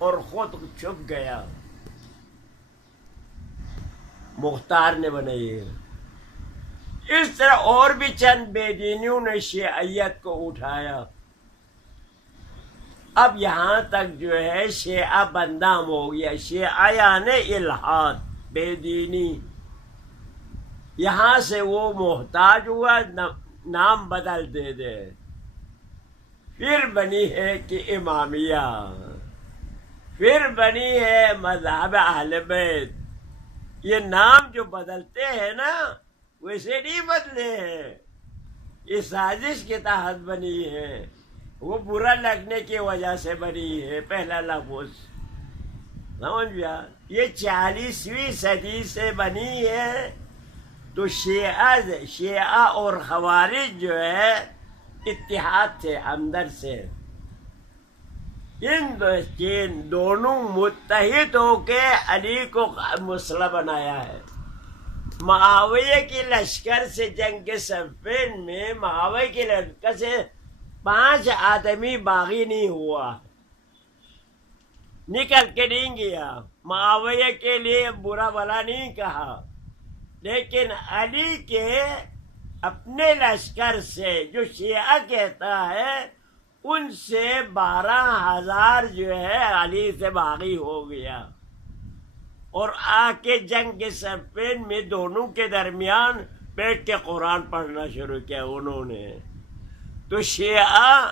اور خود چھپ گیا. مختار نے بنائی ہے. اس طرح اور بھی چند بے دینیوں نے شیعیت کو اٹھایا. اب یہاں تک جو ہے شیعہ بندام ہو گیا. شیعہ یعنی الحاد، بے دینی. یہاں سے وہ محتاج ہوا، نام بدل دے. پھر بنی ہے کہ امامیہ، پھر بنی ہے مذہب اہل بیت. یہ نام جو بدلتے ہیں نا ویسے نہیں بدلے ہیں، یہ سازش کے تحت بنی ہے. وہ برا لگنے کی وجہ سے بنی ہے پہلا لفظ. سمجھ گیا؟ یہ 40ویں صدی سے بنی ہے. تو شیعہ اور خوارج جو ہے اتحاد تھے اندر سے. ان دونوں متحد ہو کے علی کو مسلح بنایا ہے. معاویہ کی لشکر سے جنگ صفین میں معاویہ کی لشکر سے 5 آدمی باغی نہیں ہوا، نکل کے نہیں گیا. معاویہ کے لیے برا بھلا نہیں کہا، لیکن علی کے اپنے لشکر سے جو شیعہ کہتا ہے ان سے 12,000 جو ہے علی سے باغی ہو گیا. اور آ کے جنگ صفین میں دونوں کے درمیان بیٹھ کے قرآن پڑھنا شروع کیا انہوں نے. تو شیعہ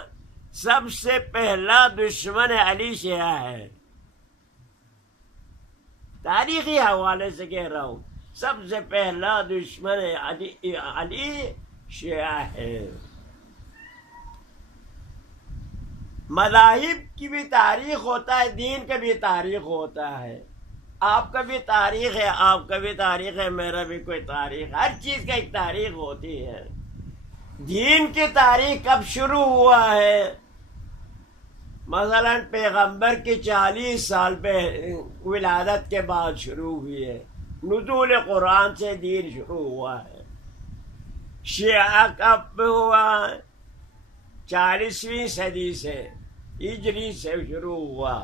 سب سے پہلا دشمن علی شیعہ ہے. تاریخی حوالے سے کہہ رہا ہوں، سب سے پہلا دشمن علی شیعہ ہے. مذاہب کی بھی تاریخ ہوتا ہے، دین کا بھی تاریخ ہوتا ہے. آپ کا بھی تاریخ ہے، آپ کا بھی تاریخ ہے، میرا بھی کوئی تاریخ. ہر چیز کا ایک تاریخ ہوتی ہے. دین کی تاریخ کب شروع ہوا ہے؟ مثلا پیغمبر کی 40 سال پہ ولادت کے بعد شروع ہوئی ہے. نزول قرآن سے دین شروع ہوا ہے. شیعہ کب ہوا؟ 40ویں صدی سے، ہجری سے شروع ہوا.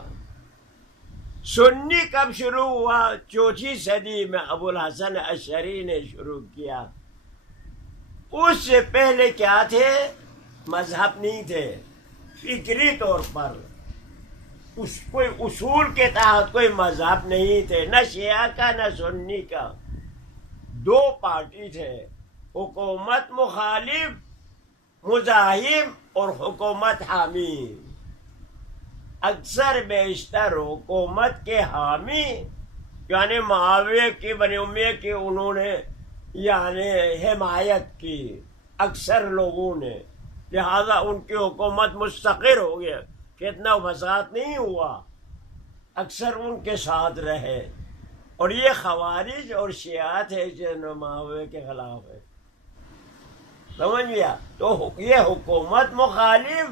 سنی کب شروع ہوا؟ 4 صدی میں ابو الحسن اشعری نے شروع کیا. اس سے پہلے کیا تھے؟ مذہب نہیں تھے. فکری طور پر کوئی اصول کے تحت کوئی مذہب نہیں تھے، نہ شیعہ کا نہ سنی کا. 2 پارٹی تھے، حکومت مخالف مزاحم اور حکومت حامی. اکثر بیشتر حکومت کے حامی یعنی معاویہ کی، بنی امیہ کی انہوں نے یعنی حمایت کی اکثر لوگوں نے. لہذا ان کی حکومت مستقر ہو گیا، فتنہ و فساد نہیں ہوا، اکثر ان کے ساتھ رہے. اور یہ خوارج اور شیعات ہے جو معاویہ کے خلاف ہے. سمجھ گیا؟ تو یہ حکومت مخالف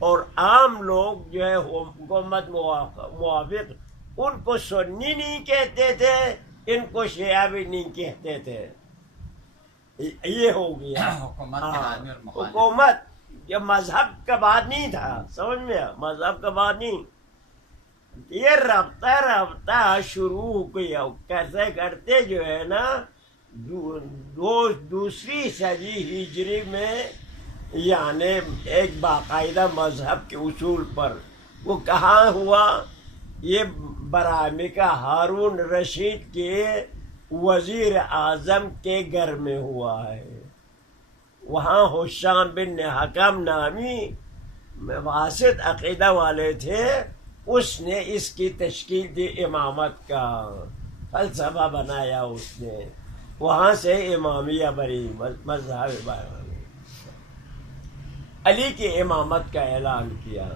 اور عام لوگ جو ہے حکومت موافق، ان کو سنی نہیں کہتے تھے، ان کو شیعہ بھی نہیں کہتے تھے. یہ ہو گیا حکومت. یہ مذہب کا بات نہیں تھا، سمجھ میں؟ مذہب کا بات نہیں. یہ رفتہ شروع ہو گیا. کیسے کرتے جو ہے نا دوسری صدی ہجری میں یعنی ایک باقاعدہ مذہب کے اصول پر. وہ کہاں ہوا؟ یہ برامکہ ہارون رشید کے وزیر اعظم کے گھر میں ہوا ہے. وہاں حشام بن حکم نامی واسط عقیدہ والے تھے، اس نے اس کی تشکیل دی. امامت کا فلسفہ بنایا اس نے. وہاں سے امامیہ بنی، مذہب بنی. علی کی امامت کا اعلان کیا.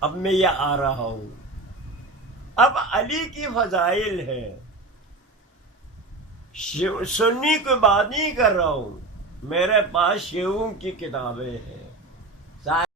اب میں یہ آ رہا ہوں. اب علی کی فضائل ہے. سنی کی بات نہیں کر رہا ہوں، میرے پاس شیعوں کی کتابیں ہیں.